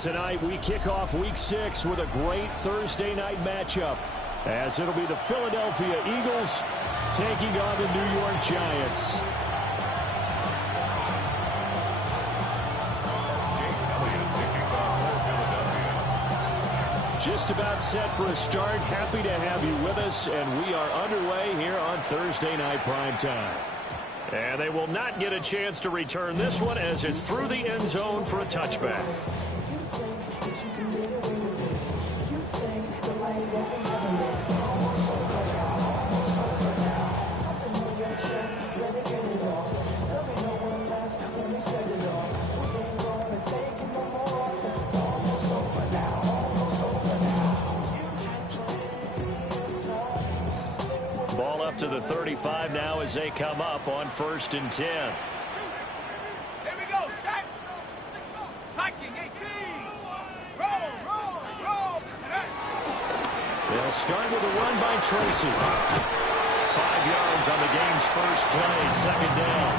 Tonight we kick off Week 6 with a great Thursday night matchup, as it'll be the Philadelphia Eagles taking on the New York Giants. Just about set for a start. Happy to have you with us, and we are underway here on Thursday Night Primetime. And they will not get a chance to return this one, as it's through the end zone for a touchback. Ball up to the 35 now as they come up on 1st and 10. Here we go, set. Hiking 18. Roll. They'll start with a run by Tracy. 5 yards on the game's first play, 2nd down.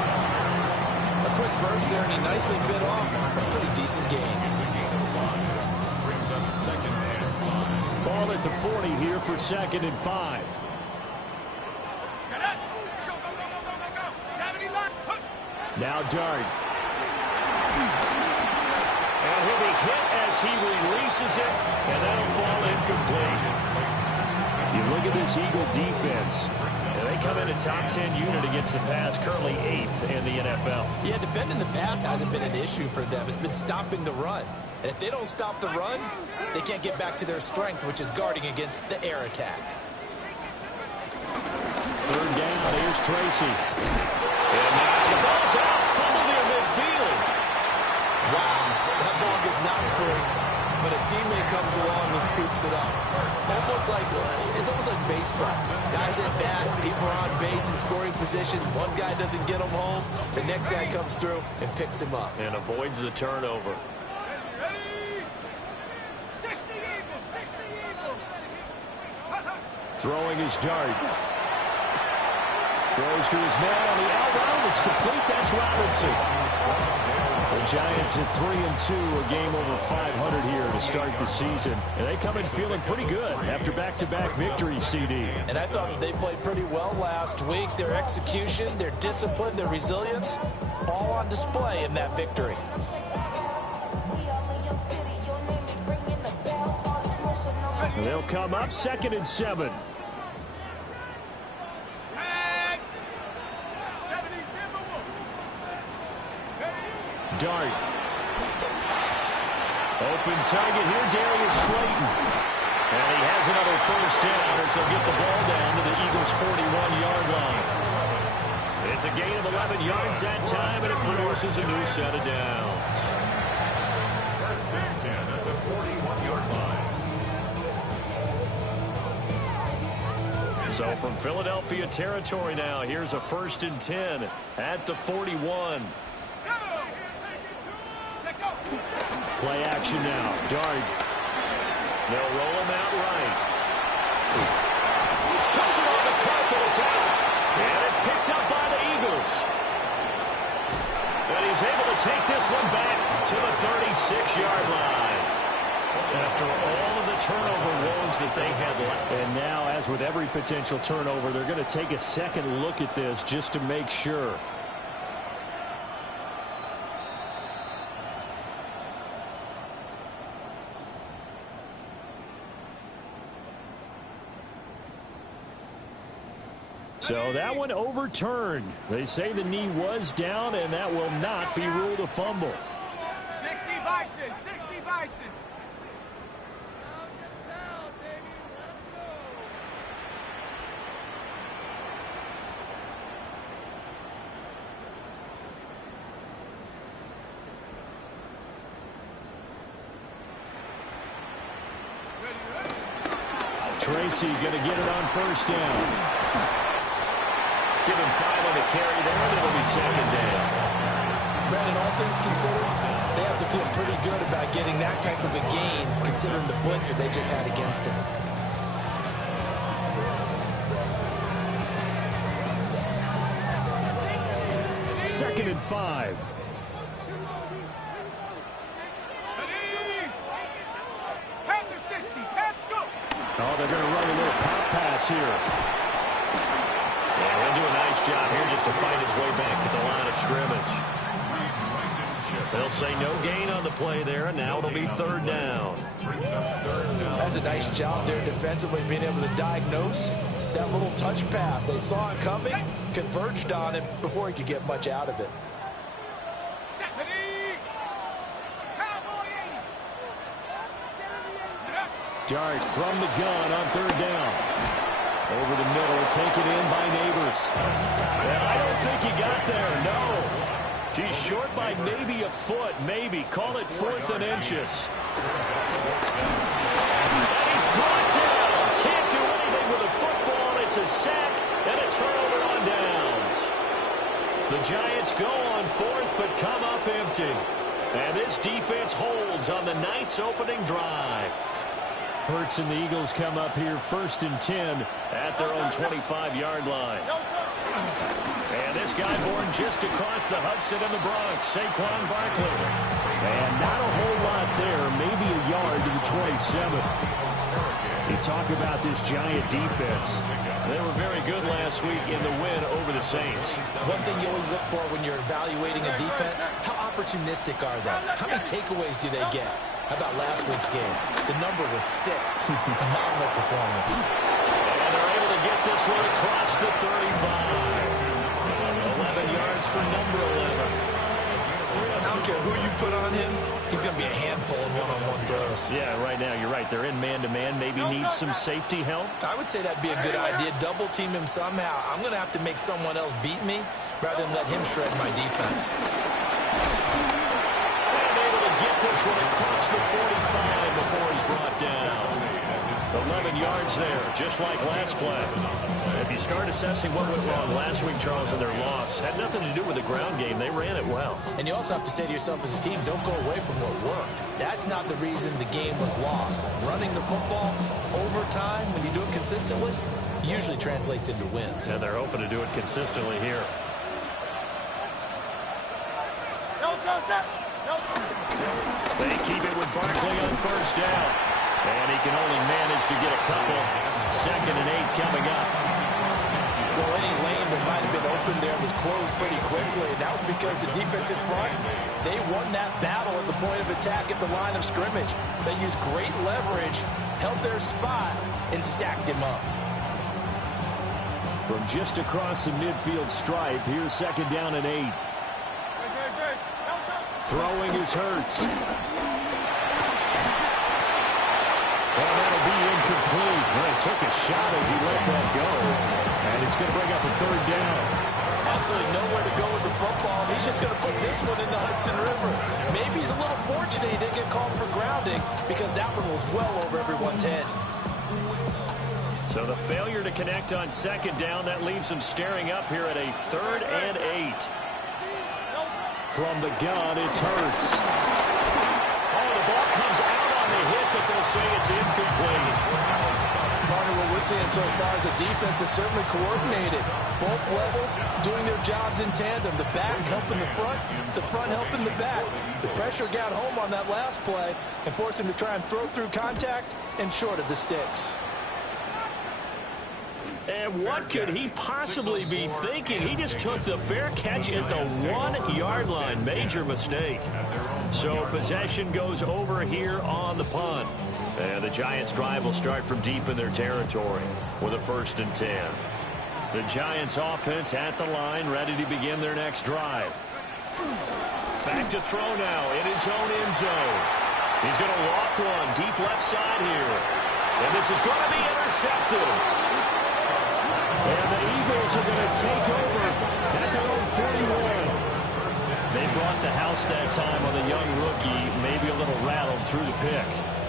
A quick burst there, and he nicely bit off a pretty decent gain. Brings up 2nd and 5. Ball at the 40 here for 2nd and 5. Now Dart. And he'll be hit as he releases it, and that'll fall incomplete. You look at this Eagle defense. And they come in a top 10 unit against the pass, currently 8th in the NFL. Yeah, defending the pass hasn't been an issue for them. It's been stopping the run. And if they don't stop the run, they can't get back to their strength, which is guarding against the air attack. 3rd down, here's Tracy. And now the ball's out, fumble near midfield. Wow, that ball gets knocked free, but a teammate comes along and scoops it up. It's almost like baseball. Guys at bat, people are on base in scoring position. One guy doesn't get him home, the next guy comes through and picks him up. And avoids the turnover. Throwing his Dart. Throws to his man on the out route. It's complete. That's Robinson. The Giants at 3-2, a game over 500 here to start the season. And they come in feeling pretty good after back-to-back victories, CD. And I thought that they played pretty well last week. Their execution, their discipline, their resilience, all on display in that victory. And they'll come up 2nd and 7. Dart. Open target here, Darius Slayton. And he has another 1st down as they'll get the ball down to the Eagles' 41-yard line. It's a gain of 11 yards that time, and it produces a new set of downs. 1st and 10 at the 41-yard line. So from Philadelphia territory now, here's a 1st and 10 at the 41. Play action now. Dart. They'll roll him out right. Comes around the carpet. It's out. And it's picked up by the Eagles. And he's able to take this one back to the 36-yard line. After all of the turnover woes that they had left. And now, as with every potential turnover, they're going to take a second look at this just to make sure. So that one overturned. They say the knee was down, and that will not be ruled a fumble. 60 Bison, 60 Bison. Tracy going to get it on 1st down. Give him 5 on the carry there, and it'll be 2nd down. Brandon, all things considered, they have to feel pretty good about getting that type of a gain, considering the blitz that they just had against him. 2nd and 5. Oh, they're going to run a little pop pass here. Yeah, he'll do a nice job here just to find his way back to the line of scrimmage. They'll say no gain on the play there, and now it'll be third down. That's a nice job there defensively, being able to diagnose that little touch pass. They saw it coming, converged on it before he could get much out of it. Dart from the gun on third down. Over the middle, taken in by Neighbors. And I don't think he got there, no. He's short by maybe a foot, maybe. Call it 4th and inches. And he's brought down. Can't do anything with a football. It's a sack and a turnover on downs. The Giants go on 4th but come up empty. And this defense holds on the Knights' opening drive. Hurts and the Eagles come up here 1st and 10 at their own 25-yard line. And this guy born just across the Hudson in the Bronx, Saquon Barkley. And not a whole lot there, maybe a yard to the 27. You talk about this Giant defense. They were very good last week in the win over the Saints. One thing you always look for when you're evaluating a defense, how opportunistic are they? How many takeaways do they get? How about last week's game? The number was 6. Phenomenal performance. And they're able to get this one across the 35. 11 yards for number 11. I don't care who you put on him, he's going to be a handful in one-on-one throws. Yeah, right now, you're right. They're in man-to-man. Maybe need some safety help. I would say that'd be a good idea. Double team him somehow. I'm going to have to make someone else beat me rather than let him shred my defense. And able to get this one across the 45 before he's brought down. 11 yards there, just like last play. If you start assessing what went wrong last week, Charles, in their loss, had nothing to do with the ground game. They ran it well. And you also have to say to yourself as a team, don't go away from what worked. That's not the reason the game was lost. Running the football over time, when you do it consistently, usually translates into wins. And they're hoping to do it consistently here. They keep it with Barkley on first down. And he can only manage to get a couple. 2nd and 8 coming up. Well, any lane that might have been open there was closed pretty quickly, and that was because the defensive front, they won that battle at the point of attack at the line of scrimmage. They used great leverage, held their spot, and stacked him up. From just across the midfield stripe, here's 2nd down and 8. Throwing is Hurts. Well, that'll be incomplete. Well, he took a shot as he let that go. And it's going to bring up a 3rd down. Absolutely nowhere to go with the football. He's just going to put this one in the Hudson River. Maybe he's a little fortunate he didn't get called for grounding because that one was well over everyone's head. So the failure to connect on 2nd down, that leaves him staring up here at a 3rd and 8. From the gun, it's Hurts. Oh, the ball comes out on the hit, but they'll say it's incomplete. Partner, what we're seeing so far is the defense is certainly coordinated. Both levels doing their jobs in tandem. The back helping the front helping the back. The pressure got home on that last play and forced him to try and throw through contact and short of the sticks. And what could he possibly be thinking? He just took the fair catch at the 1-yard line. Major mistake. So possession goes over here on the punt. And the Giants' drive will start from deep in their territory with a 1st and 10. The Giants' offense at the line, ready to begin their next drive. Back to throw now in his own end zone. He's going to loft one deep left side here. And this is going to be intercepted. And the Eagles are going to take over at their own 41. They brought the house that time on the young rookie, maybe a little rattled through the pick.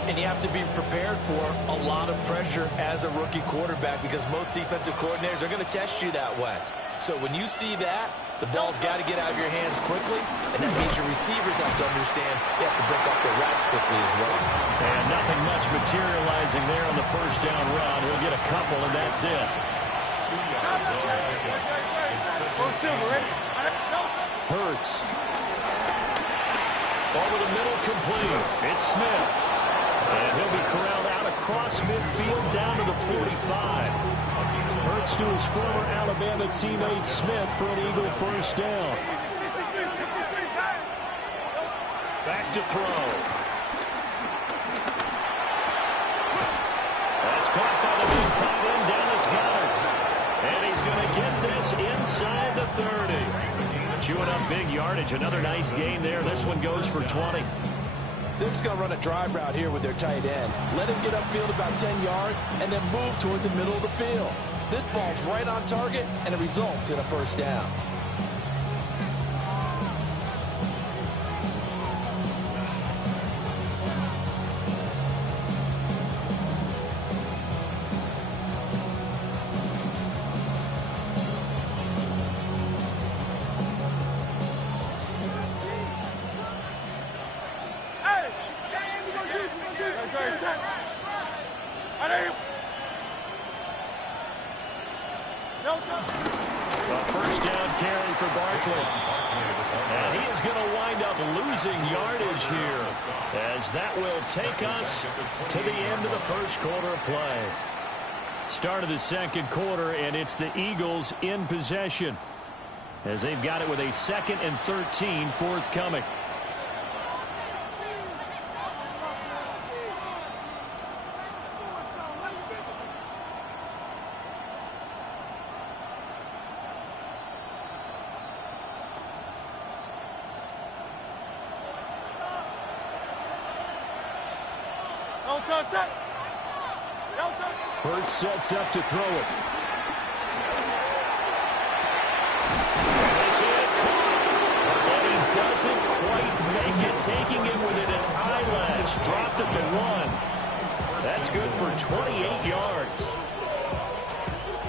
And you have to be prepared for a lot of pressure as a rookie quarterback because most defensive coordinators are going to test you that way. So when you see that, the ball's got to get out of your hands quickly, and that means your receivers have to understand they have to break off their routes quickly as well. And nothing much materializing there on the 1st down run. He'll get a couple, and that's it. Hurts. Over the middle, complete. It's Smith. And he'll be corralled out across midfield down to the 45. Hurts to his former Alabama teammate Smith for an Eagle first down. Back to throw. That's caught by the big tight end, Dallas Goedert. And he's going to get this inside the 30. Chewing up big yardage. Another nice gain there. This one goes for 20. They're just going to run a drive route here with their tight end. Let him get upfield about 10 yards and then move toward the middle of the field. This ball's right on target, and it results in a first down. A first down carry for Barkley. And he is going to wind up losing yardage here, as that will take us to the end of the first quarter of play. Start of the second quarter, and it's the Eagles in possession, as they've got it with a 2nd and 13 forthcoming. Hurts sets up to throw it. This is caught, but he doesn't quite make it, taking it within an eyelash. Dropped at the 1. That's good for 28 yards.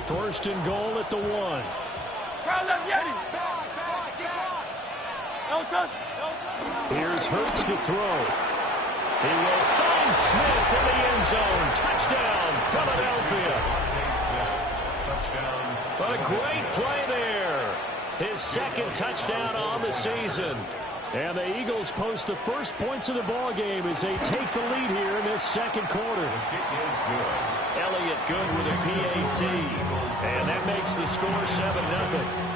First and goal at the 1. Here's Hurts to throw. He will find Smith in the end zone. Touchdown, Philadelphia. But a great play there. His 2nd touchdown on the season. And the Eagles post the first points of the ball game as they take the lead here in this second quarter. Elliott good with a PAT. And that makes the score 7-0.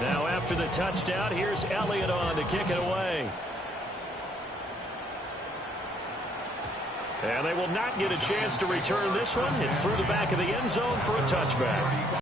Now after the touchdown, here's Elliott on to kick it away. And they will not get a chance to return this one. It's through the back of the end zone for a touchback.